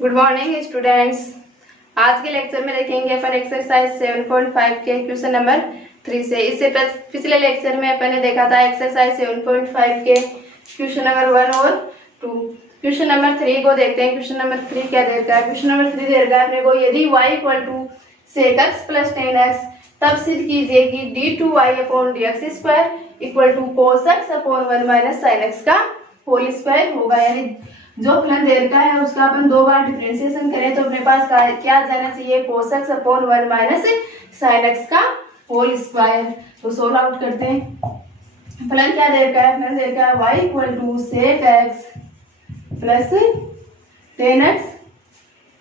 Good morning students. आज के lecture में देखेंगे अपन एक्सरसाइज 7.5 के क्वेश्चन नंबर 3 से। इससे पिछले लेक्चर में अपन ने देखा था एक्सरसाइज 7.5 के क्वेश्चन नंबर 1 और 2। क्वेश्चन नंबर 3 को देखते हैं। क्वेश्चन नंबर 3 क्या दे रखा है? क्वेश्चन नंबर 3 दे रखा है अपने को, यदि y equal to sec x plus 10x तब सिद्ध कीजिए कि d2y upon dx square equal to cos x upon 1 minus sin x का होल स्क्वायर होगा। यानी जो फलन दे रखा है उसका अपन दो बार डिफरेंशिएशन करें तो अपने पास क्या जाना चाहिए? cos x upon 1 minus sin x का होल स्क्वायर। तो सोल्व आउट करते हैं। फलन क्या दे रखा है? फलन दे रखा है y equal to sec x plus 10x।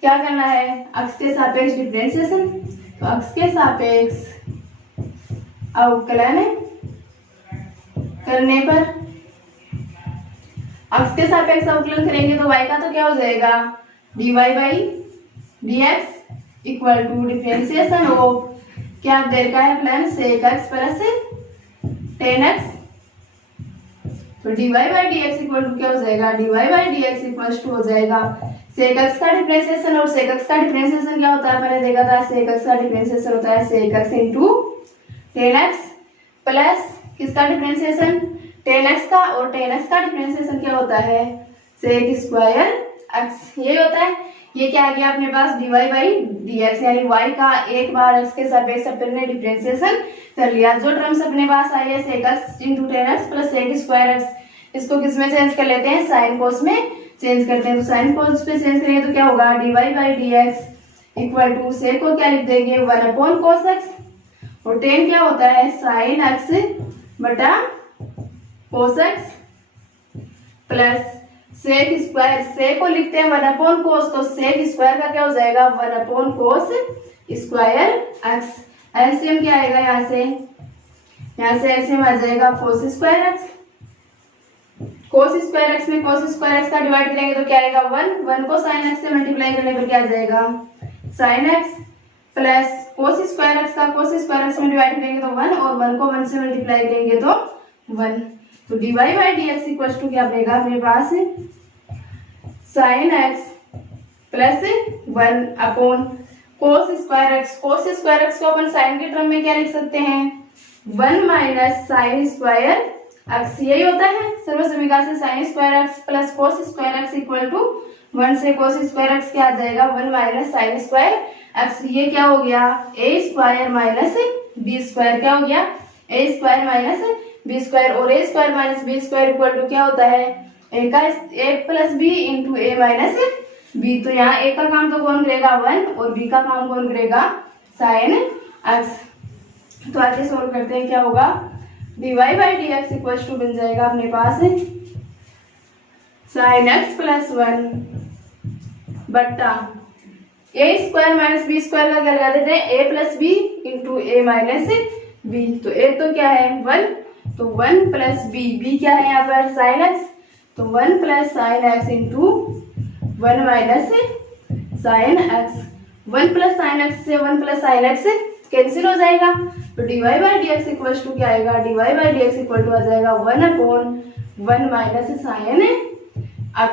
क्या करना है? अक्ष के सापेक्ष डिफरेंशिएशन। तो अक्ष के सापेक्ष अवकलन करने पर अक्ष के सापेक्ष अवकलन करेंगे तो y का तो क्या हो जाएगा? dy by dx equal to differentiation of क्या दे रखा है फलन sec x प्लस 10x। तो dy by dx equal to क्या हो जाएगा? dy by dx equal to हो जाएगा sec x का डिफरेंशिएशन। और sec x का डिफरेंशिएशन क्या होता है? मैंने देखा था sec x का डिफरेंशिएशन होता है sec x into 10x plus किसका डिफरेंशिएशन? 10x का। और 10x का डिफरेंशिएशन क्या होता है? sec square x। ये होता है। ये क्या आ गया अपने पास? dy बाई dx यानी y का एक बार x के सापेक्ष अपन ने डिफरेंशिएशन कर लिया। जो टर्म्स अपने पास आई है sec x into 10x plus sec square x, इसको किस में चेंज कर लेते हैं? साइन कोस में चेंज करते हैं। तो साइन कोस पे चेंज करेंगे तो क्या होगा? dy by dx equal to sec को क्या लिख देंगे? 1 अपॉन cos x। और 10 क्या होता है? साइन x बटा cos x plus sec square. sec को लिखते हैं 1 अपॉन cos, तो sec स्क्वायर का क्या हो जाएगा? 1 upon cos square x। LCM क्या आएगा? यहाँ से एलसीएम आ जाएगा cos square x। cos square x में cos स्क्वायर x का डिवाइड करेंगे तो क्या आएगा? 1 को sin x से मल्टीप्लाई करने पर क्या आ जाएगा? sin x plus cos square x का cos स्क्वायर x में डिवाइड करेंगे तो 1 और 1 को 1 से मल्टीप्लाई करेंगे तो 1। तो dy by dx equal to क्या बनेगा अपने पास? sin x plus 1 upon cos square x। cos square x को अपन sin के टर्म में क्या लिख सकते हैं? 1 माइनस sin स्क्वायर x। यही होता है सर्व समीकरण से sin square x plus cos square x equal to 1 से cos स्क्वायर x क्या आ जाएगा? 1 माइनस sin स्क्वायर x। ये क्या हो गया? a square minus b square. क्या हो गया? a square minus b square. और a square minus b square equal to क्या होता है? a plus b into a minus b। तो यहाँ a का काम तो कौन करेगा? 1 और b का काम कौन करेगा? sin x। तो आगे सोल्व करते हैं। क्या होगा? dy by dx equal to बन जाएगा अपने पास sin x प्लस 1 बट्टा a square minus b square का क्या लगा देते हैं? a plus b into a minus b। तो a तो क्या है? 1। तो 1 प्लस b क्या है यहाँ पर? sin x। तो 1 plus sin x into 1 minus sin x। 1 plus sin x से 1 प्लस sin x कैंसिल हो जाएगा। तो dy by dx equal to क्या आएगा? dy by dx equal to आ जाएगा 1 अपॉन 1 माइनस sin x।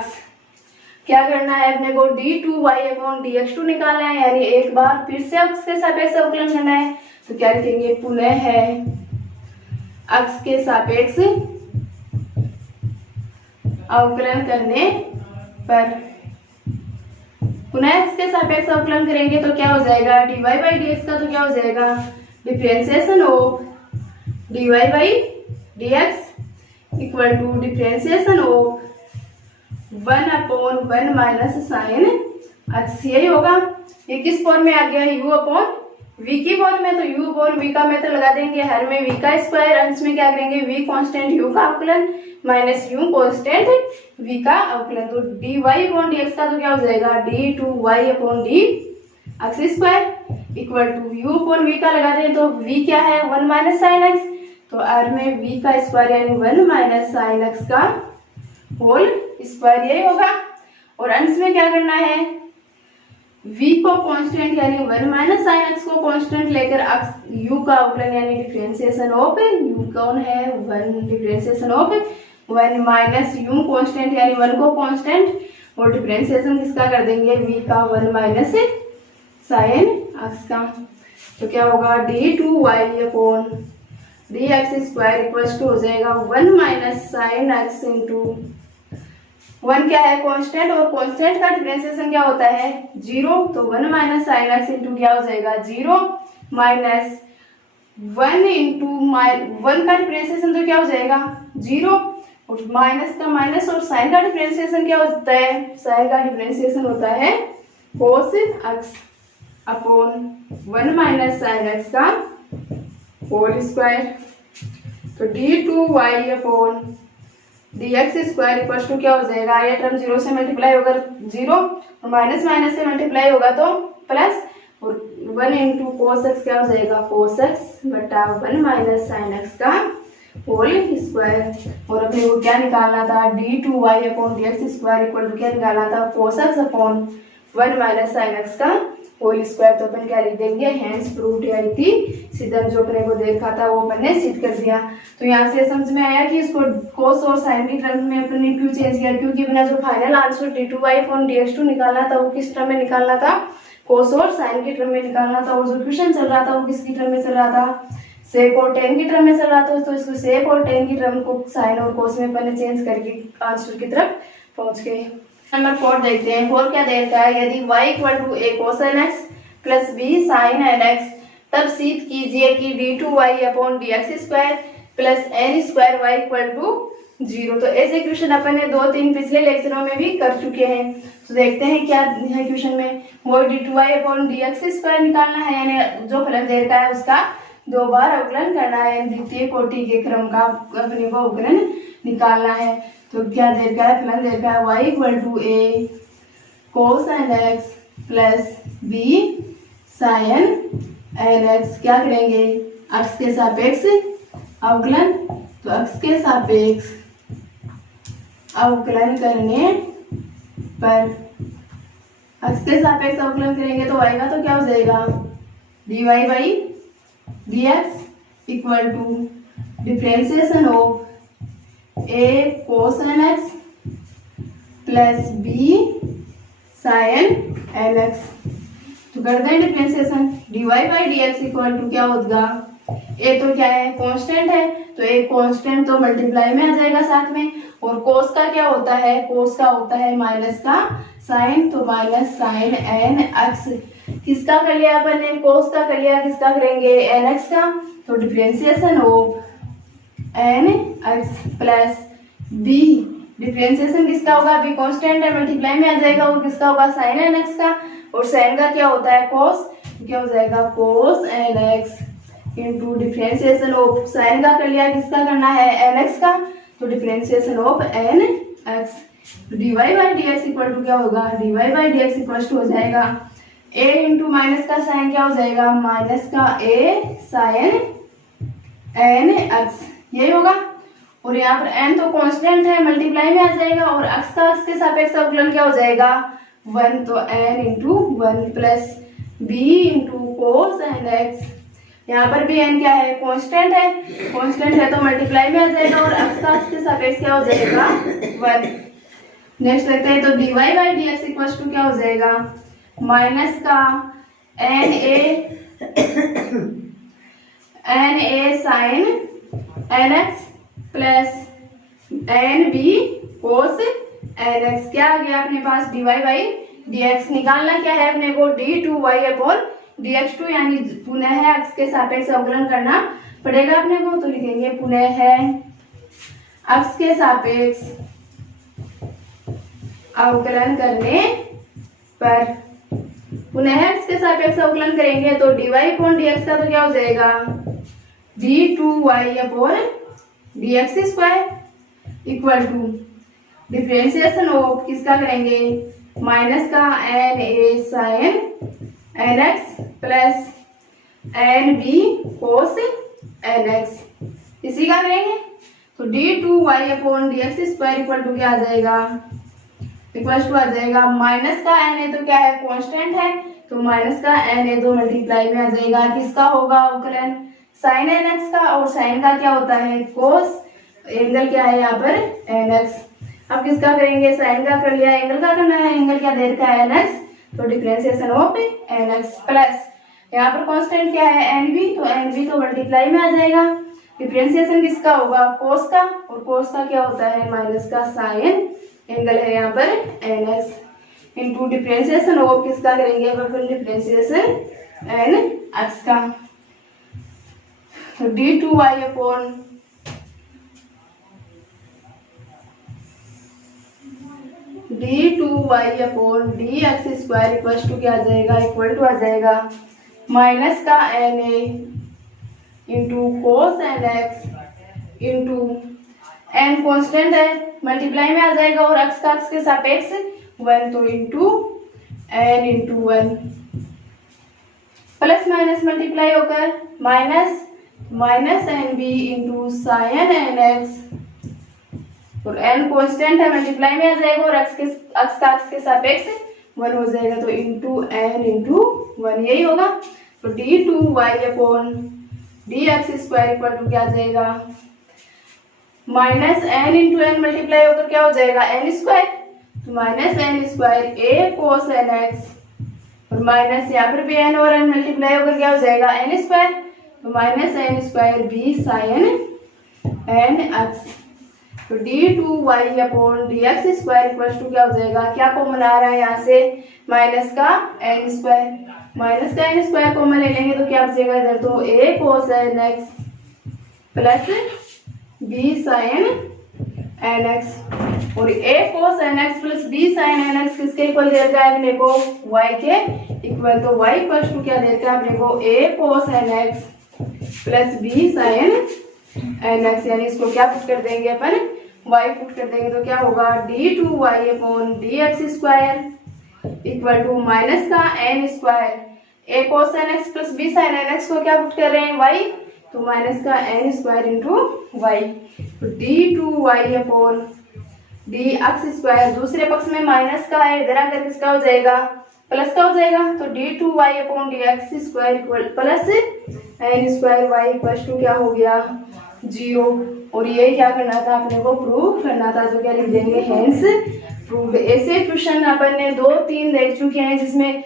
क्या करना है अपने को? d2y अपॉन dx2 निकालना है, यानी एक बार फिर से अक्ष के सापेक्ष अवकलन करना है। तो क्या लिखेंगे? पुनः है अक्ष के सापेक्ष अवकलन करने पर। पुनः अक्ष के सापेक्ष अवकलन करेंगे तो क्या हो जाएगा? dy बाई dx का तो क्या हो जाएगा? Differentiation of dy by dx equal to differentiation of 1 upon 1 minus sine x। यही होगा। ये किस फॉर्म में आ गया? u अपॉन v की फॉर्म में। तो u अपॉन v का मेथड लगा देंगे। हर में v का स्क्वायर, अंश में क्या करेंगे? v कांस्टेंट u का अवकलन माइनस u कांस्टेंट v का अवकलन। तो dy अपॉन dx का तो क्या हो जाएगा? d2y upon d x square equal to u upon v का लगा दें तो v क्या है? 1 माइनस साइन x। तो r में v का स्क्वायर यानी 1 माइनस साइन x का होल स्क्वायर। यही होगा। और अंश में क्या करना है? v को कांस्टेंट यानी 1 माइनस साइन x को कांस्टेंट लेकर u का अवकलन यानी डिफरेंशिएशन ऑफ u कौन है? 1 differentiation of 1 minus u constant यानी 1 को कांस्टेंट और डिफरेंशिएशन किसका कर देंगे, v का 1 माइनस साइन x का। तो क्या होगा d2y upon dx square equals to हो जाएगा 1 माइनस साइन x इंटू 1 क्या है कांस्टेंट, और कांस्टेंट का डिफरेंशिएशन क्या होता है 0, तो 1 माइनस साइन x इंटू क्या हो जाएगा 0 माइनस 1 इंटू 1 का डिफरेंशिएशन तो क्या हो जाएगा 0, और माइनस का माइनस, और साइन का डिफरेंशिएशन क्या होता है, साइन का डिफरेंशिएशन होता है cos x upon 1 minus sine x का होल स्क्वायर। तो d2y upon dx square equal to क्या हो जाएगा, ये टर्म 0 से मल्टीप्लाई होगा 0, और माइनस माइनस से मल्टीप्लाई होगा तो प्लस, और 1 इंटू कोस एक्स क्या हो जाएगा कोस एक्स बटा 1 माइनस साइन एक्स का होल स्क्वायर। और अपने को क्या निकालना था d2y upon dx square equal to क्या निकालना था cos x upon 1 minus sine x का होल स्क्वायर। तो अपन क्या लिख देंगे हैंस प्रूव्ड या इति सिद्धम, जो अपने को देखा था वो अपन ने सिद्ध कर दिया। तो यहाँ से समझ में आया कि इसको कोस और साइन की टर्म में अपन ने क्यों चेंज किया, क्योंकि अपना जो final answer d2y upon dx2 निकालना था वो किस टर्म में निकालना था, कोस और साइन की टर्म में निकालना था। और जो क्वेश्चन चल रहा था वो किसकी टर्म में चल रहा था, सेक और टेन की टर्म में चल रहा था। तो इसको सेक और टेन की टर्म को साइन और कोस में अपन ने चेंज करके आंसर की तरफ पहुंच गए। नंबर 4 देखते हैं। 4 क्या दे रखा है, यदि y equal to a cos nx plus b sin nx, तब सिद्ध कीजिए कि d2y upon dx square plus n square y equal to 0। तो ऐसे क्वेश्चन अपन ने 2-3 पिछले लेक्चरों में भी कर चुके हैं। तो देखते हैं क्या है क्वेश्चन में। वो d2y अपॉन dx स्क्वायर निकालना है, यानी जो फलन दे रखा है उसका 2 बार अवकलन करना है, द्वितीय कोटि के क्रम का अपने को अवकलन निकालना है। तो क्या दे रखा है, फलन दे रखा है y equal to a cos nx plus b sin nx। क्या करेंगे x के सापेक्ष अवकलन, तो x के सापेक्ष अवकलन करने पर x के सापेक्ष अवकलन करेंगे तो y का तो क्या हो जाएगा dy by dx equal to differentiation of a cos nx plus b sin nx। तो कर दें differentiation dy by dx equal to क्या होगा, a तो क्या है कांस्टेंट है, तो a कांस्टेंट तो मल्टीप्लाई में आ जाएगा साथ में, और cos का क्या होता है, cos का होता है माइनस का साइन, तो माइनस साइन n x। किसका कर लिया अपन ने, cos का कर लिया, किसका करेंगे nx का, तो differentiation of n x plus b, differentiation किसका होगा, b कांस्टेंट है मल्टीप्लाई में आ जाएगा, और किसका होगा साइन n x का, और साइन का क्या होता है cos, क्या हो जाएगा cos n x into differentiation of sign का कर लिया, किसका करना है n x का, तो differentiation of n x। dy by dx equal to क्या होगा, dy by dx equal to हो जाएगा a इंटू माइनस का साइन क्या हो जाएगा माइनस का a साइन n x, यही होगा। और यहाँ पर n तो कांस्टेंट है मल्टीप्लाई में आ जाएगा, और x का x के सापेक्ष अवकलन क्या हो जाएगा 1, तो n into 1 plus b into cos n x। यहाँ पर भी n क्या है कांस्टेंट है तो मल्टीप्लाई में आ जाएगा, और x का x के सापेक्ष क्या हो जाएगा 1। नेक्स्ट देखते हैं। तो dy by dx equal to क्या हो जाएगा माइनस का n a sine n x plus n b cos n x। क्या आ गया अपने पास dy बाई dx, निकालना क्या है अपने को d2y अपॉन dx2, यानी पुनः x के सापेक्ष अवकलन करना पड़ेगा अपने को। तो लिखेंगे पुनः x के सापेक्ष अवकलन करने पर, पुनः x के सापेक्ष अवकलन करेंगे तो dy अपॉन dx का तो क्या हो जाएगा d2y upon dx square equal to differentiation of किसका करेंगे माइनस का n a sine n x plus n b cos n x, इसी का करेंगे। तो d2y upon dx square equal to क्या आ जाएगा, इक्वल टू आ जाएगा माइनस का n a तो क्या है कांस्टेंट है, तो माइनस का n a तो मल्टीप्लाई में आ जाएगा, किसका होगा अवकलन साइन n x का, और साइन का क्या होता है कोस, एंगल क्या है यहाँ पर n x। अब किसका करेंगे, साइन का कर लिया, एंगल का करना है, एंगल क्या दे रखा है nx, तो डिफरेंशिएशन ऑफ nx प्लस यहाँ पर कांस्टेंट क्या है nb, तो nb तो मल्टीप्लाई में आ जाएगा, डिफरेंशिएशन किसका होगा कोस का, और कोस का क्या होता है माइनस का साइन, एंगल है यहाँ पर nx इंटू डिफरेंशिएशन ऑफ किसका करेंगे अपन डिफरेंशिएशन nx का, तो d2y upon d2y upon dx square equal to क्या आ जाएगा, इक्वल टू आ जाएगा माइनस का na into cos nx into n constant है मल्टीप्लाई में आ जाएगा और x का x के सापेक्ष 1 तो into n into 1 plus minus multiply होकर minus minus n b into sine n x और n कॉन्स्टेंट है मल्टीप्लाई में आ जाएगा और x का x के सापेक्ष 1 हो जाएगा तो इंटू n इंटू 1 यही होगा, तो d2y upon dx square equal to क्या आ जाएगा minus n into n multiply होकर क्या हो जाएगा n स्क्वायर, तो minus n square a cos n x और माइनस यहाँ पर भी n और n मल्टीप्लाई होकर क्या हो जाएगा n स्क्वायर, तो minus n square b sine n x, तो d2y upon dx square equal to क्या हो जाएगा, क्या कॉमन आ रहा है यहाँ से माइनस का n स्क्वायर, माइनस का n स्क्वायर कॉमन ले लेंगे तो क्या बचेगा इधर, तो a cos n x plus b sine n x और a cos n x plus b sine n x किसके इक्वल दे रखा है अपने को y के इक्वल, तो y इक्वल टू क्या दे रखा है अपने को a cos n x plus b sine n x, यानी इसको क्या पुट कर देंगे अपन y पुट कर देंगे तो क्या होगा d2y upon dx square equal to minus का n square a cos n x plus b sine n x को क्या पुट कर रहे हैं y, तो माइनस का n स्क्वायर इंटू y, तो d2y अपॉन dx स्क्वायर दूसरे पक्ष में माइनस का है इधर आकर किसका हो जाएगा प्लस का हो जाएगा, तो d2y upon dx square equal plus n square y equal to क्या हो गया 0, और ये क्या करना था अपने को प्रूव करना था, तो क्या लिख देंगे हेंस प्रूव्ड। ऐसे क्वेश्चन अपन ने 2-3 देख चुके हैं जिसमें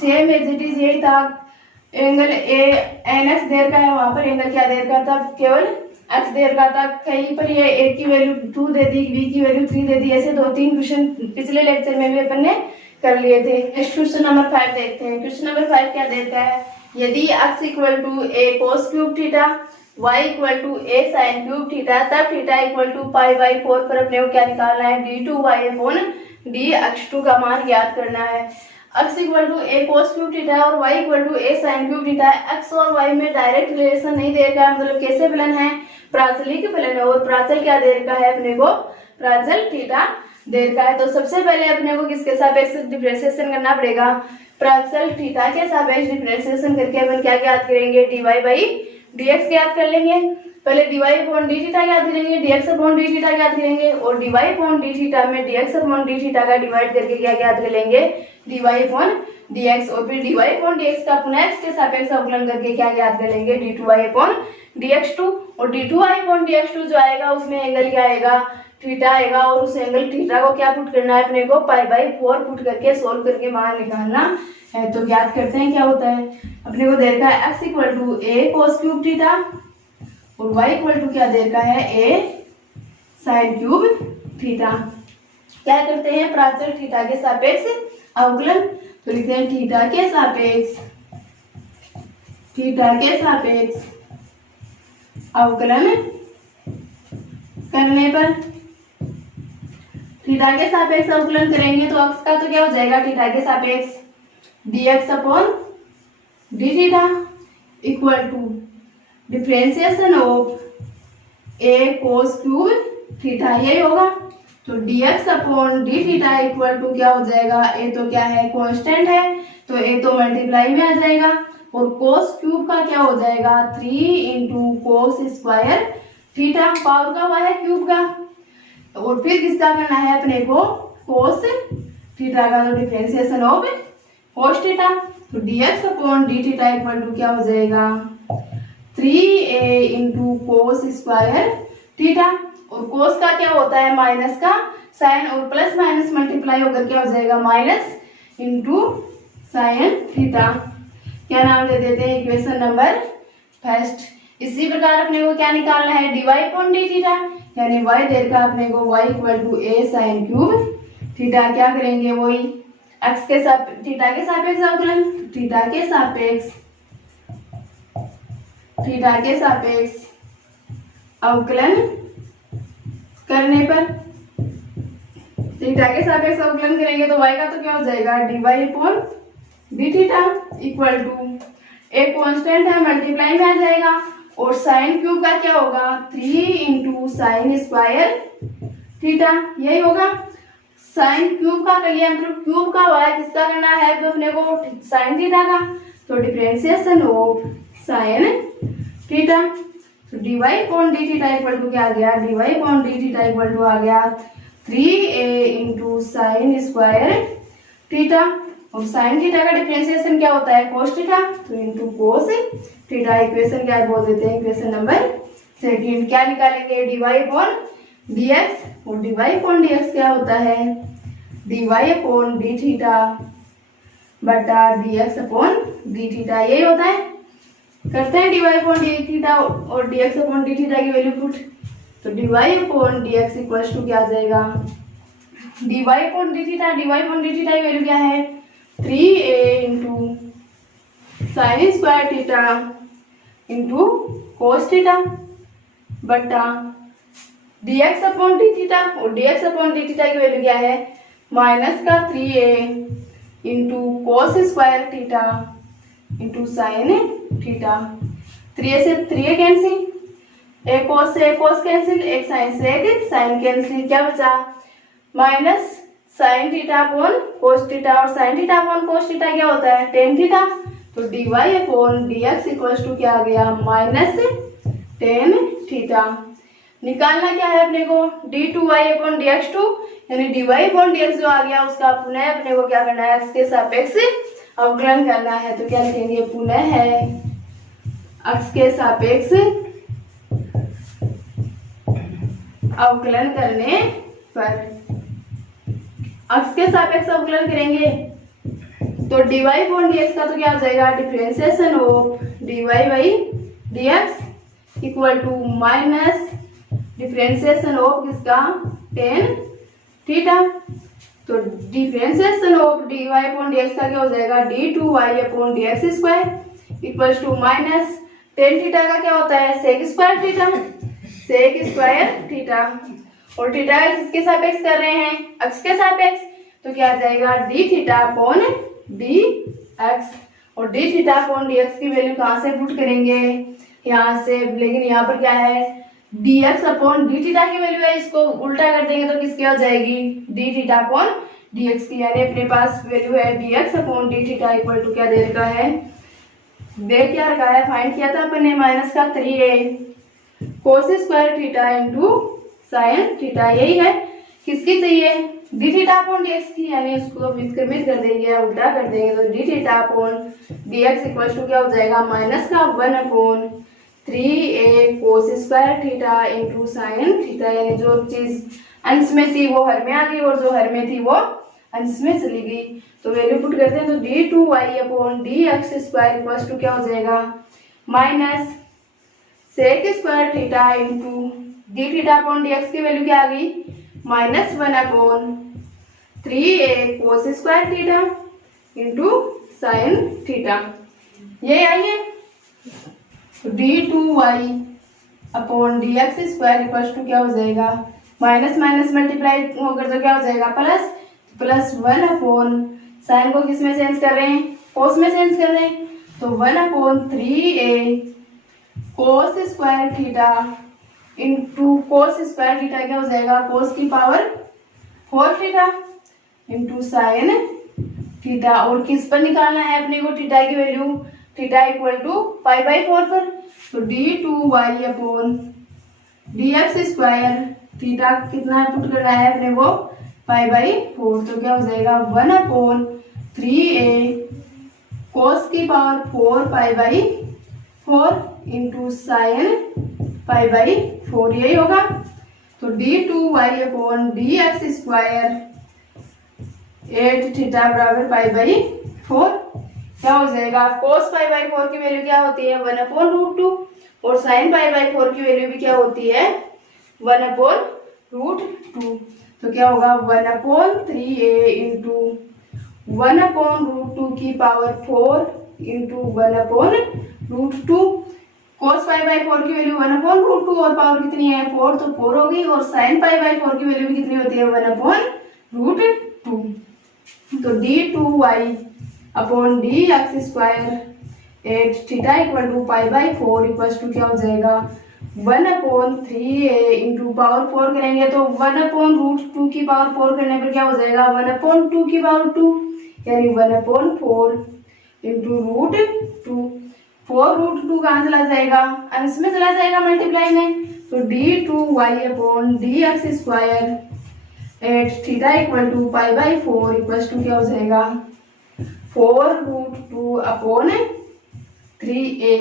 सेम एज इट इज यही था, एंगल ए एन एक्स देर का है, वहां पर एंगल क्या देर का था केवल एक्स देर का था, कहीं पर ये ए की वैल्यू 2 दे दी, बी की वैल्यू 3 दे दी, ऐसे 2-3 क्वेश्चन पिछले लेक्चर में भी अपन ने कर लिए थे। नेक्स्ट क्वेश्चन नंबर 5 देखते हैं। क्वेश्चन नंबर 5 क्या देता है, यदि x equal to a cos cube theta y equal to a sine cube theta तब theta equal to pi by 4 पर अपने को क्या निकालना है d2y अपॉन dx2 का मान ज्ञात करना है। x equal to a cos cube theta और y equal to a sine cube theta, x और y में डायरेक्ट रिलेशन नहीं दे रखा है, मतलब कैसे फलन है प्राचलिक फलन है, और प्राचल क्या दे रखा है अपने को प्राचल थीटा दे रखा है। तो सबसे पहले अपने को किसके सापेक्ष डिफरेंशिएशन करना पड़ेगा, प्राचल थीटा के सापेक्ष डिफरेंशिएशन करके अपन क्या ज्ञात करेंगे dy बाई dx ज्ञात कर लेंगे। पहले dy अपॉन d थीटा ज्ञात करेंगे, dx अपॉन d थीटा ज्ञात करेंगे और dy अपॉन d थीटा में dx अपॉन d थीटा का डिवाइड करके क्या ज्ञात कर लेंगे dy अपॉन dx, और फिर dy अपॉन dx का अपना x के सापेक्ष अवकलन करके क्या ज्ञात कर लेंगे d2y अपॉन dx2, और d2y अपॉन dx2 जो आएगा उसमें एंगल क्या आएगा थीटा आएगा, और उस एंगल थीटा को क्या पुट करना है अपने को पाई बाई 4 पुट करके सोल्व करके मान निकालना है। तो ज्ञात करते हैं क्या होता है, अपने को दे रखा है x equal to a cos cube theta और y इक्वल टू क्या दे रखा है a साइन क्यूब थीटा। क्या करते हैं प्राचल थीटा के सापेक्ष अवकलन, तो लिखते हैं थीटा के सापेक्ष अवकलन करने पर, थीटा के सापेक्ष अवकलन करेंगे तो x का तो क्या हो जाएगा थीटा के सापेक्ष dx upon d theta equal to differentiation of a cos cube theta, यही होगा। तो dx upon d theta equal to क्या हो जाएगा, a तो क्या है कांस्टेंट है तो a तो मल्टीप्लाई में आ जाएगा, और कोस क्यूब का क्या हो जाएगा 3 into cos square theta, power का हुआ है क्यूब का, और फिर किसका करना है अपने को कोस थीटा का, तो डिफरेंशिएशन ऑफ कोस थीटा, तो dx upon d theta equal to क्या हो जाएगा 3a into cos square theta, और कोस का क्या होता है माइनस का साइन, और प्लस माइनस मल्टीप्लाई होकर क्या हो जाएगा माइनस इंटू साइन थीटा। क्या नाम दे देते हैं इक्वेशन नंबर फर्स्ट। इसी प्रकार अपने को क्या निकालना है dy अपॉन डी थीटा, यानी y दे रखा अपने को y equal to a sine cube theta. क्या करेंगे वही x के थीटा के सापेक्ष अवकलन, थीटा के सापेक्ष अवकलन करने पर, थीटा के सापेक्ष अवकलन करेंगे तो y का तो क्या हो जाएगा dy upon d theta equal to एक कांस्टेंट है मल्टीप्लाई में आ जाएगा, और साइन क्यूब का क्या होगा 3 इंटू साइन स्क्वायर थीटा, यही होगा। साइन क्यूब का कर लिया, मतलब क्यूब का हुआ है, किसका करना है तो अपने को साइन थीटा का, तो डिफरेंशिएशन ऑफ साइन थीटा, तो dy upon d theta equal to क्या आ गया dy upon d theta equal to आ गया 3a into sine square theta, और साइन थीटा का डिफरेंशिएशन क्या होता है कोस थीटा, तो इंटू कोस थीटा। इक्वेशन क्या बोल देते हैं इक्वेशन नंबर सेकंड। क्या निकालेंगे dy अपॉन dx, और dy अपॉन dx क्या होता है dy अपॉन डी थीटा बटा dx अपॉन डी थीटा, यही होता है। करते हैं dy अपॉन डी थीटा और dx अपॉन डी थीटा की वैल्यू पुट, तो dy upon dx equals to क्या आ जाएगा dy upon d theta, dy upon d theta की वैल्यू क्या है 3a into sine square theta into cos theta बटा dx अपॉन डी थीटा, और dx अपॉन डी थीटा की वैल्यू क्या है माइनस का 3a into cos square theta into sine theta. 3a से 3a कैंसिल, एक कोस से एक कोस कैंसिल, एक साइन से एक साइन कैंसिल, क्या बचा minus sine theta upon cos theta, और sine theta upon cos theta क्या होता है टेन थीटा, तो dy upon dx equals to क्या आ गया माइनस टेन थीटा। निकालना क्या है अपने को d2y अपॉन dx2, यानी dy अपॉन dx जो आ गया उसका पुनः अपने को क्या करना है x के सापेक्ष अवकलन करना है, तो क्या लिखेंगे पुनः है x के सापेक्ष अवकलन करने पर, x के सापेक्ष अवकलन करेंगे तो dy अपॉन dx का तो क्या हो जाएगा differentiation of dy by dx equal to minus differentiation of किसका टेन थीटा, तो differentiation of dy upon dx का क्या हो जाएगा d2y upon dx square equal to minus tan theta का क्या होता है sec square theta, sec square theta, और थीटा किसके सापेक्ष कर रहे हैं x के सापेक्ष, तो क्या आ जाएगा d theta upon D x, और d theta upon D x की वैल्यू कहाँ से पुट करेंगे यहाँ से, लेकिन यहाँ पर क्या है d x upon d theta की वैल्यू है, इसको उल्टा कर देंगे तो किसकी हो जाएगी d theta upon D x की, यानी अपने पास वैल्यू है d x upon d theta equal to क्या दे रखा है, दे क्या रखा है फाइंड किया था अपन ने माइनस का 3a cos square theta into sine theta, यही है किसकी चाहिए D theta upon D x की, यानी उसको व्युत्क्रमित कर देंगे उल्टा कर देंगे तो d theta upon D x equal to क्या हो जाएगा माइनस का 1 upon 3a cos square theta into sine theta, यानी जो चीज अंश में थी वो हर में आ गई और जो हर में थी वो अंश में चली गई, तो वैल्यू पुट करते हैं तो d2y upon D x square equal to क्या हो जाएगा minus sec square theta into d theta upon D x की वैल्यू क्या आ गई minus 1 upon 3a cos square theta into sine theta, ये आई है d2y upon D x square equal to क्या हो जाएगा माइनस माइनस मल्टीप्लाई होकर तो क्या हो जाएगा प्लस, प्लस 1 अपॉन साइन को किस में चेंज कर रहे हैं कोस में चेंज कर रहे हैं, तो 1 upon 3a cos square theta into cos square theta क्या हो जाएगा कोस की power 4 theta into sine theta, और किस पर निकालना है अपने को थीटा की value, theta equal to pi by 4 पर, तो d2y upon D x square theta कितना पुट करना है अपने को पाई बाई 4, तो क्या हो जाएगा 1 अपॉन 3a कोस की power 4 pi by 4 into sine pi by 4, यही होगा। तो d2y upon dx square 8 theta बराबर पाई बाई 4 क्या हो जाएगा। cos पाई बाई 4 की वैल्यू क्या होती है 1 अपॉन रूट 2 और sin पाई बाई 4 की वैल्यू भी क्या होती है 1 अपॉन रूट 2। तो क्या होगा 1 upon 3a into 1 upon root 2 की power 4 into 1 upon root 2। cos pi by 4 की वैल्यू 1 अपॉन रूट 2 और पावर कितनी है 4 तो 4 हो गई और sin पाई बाई 4 की वैल्यू भी कितनी होती है 1 अपॉन रूट 2। तो d2y upon dx square 8 theta equal to pi by 4 equal to क्या हो जाएगा 1 अपॉन 3a इंटू पावर 4 करेंगे तो 1 अपॉन रूट 2 की पावर 4 करने पर क्या हो जाएगा 1 अपॉन 2 की पावर 2 यानी 1 अपॉन 4 इंटू रूट 2। 4 रूट 2 कहाँ चला जाएगा अंश में चला जाएगा मल्टीप्लाई में। तो d2y upon dx square 8 theta equal to pi by 4 equal to क्या हो जाएगा 4 रूट 2 अपॉन 3a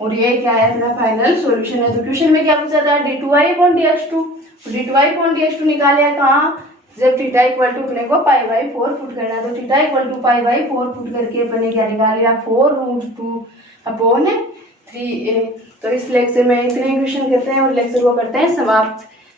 और ये क्या है अपना फाइनल सॉल्यूशन है। तो क्वेश्चन में क्या पूछा था d2y upon dx2 d2y upon dx2 निकाले कहाँ जब थीटा इक्वल टू अपने को पाई बाई 4 पुट करना है। तो theta equal to pi by 4 put करके अपने क्या निकाल लिया 4 रूट 2 अपॉन 3a। तो इस लेक्चर में इतने क्वेश्चन करते हैं और लेक्चर को करते हैं समाप्त।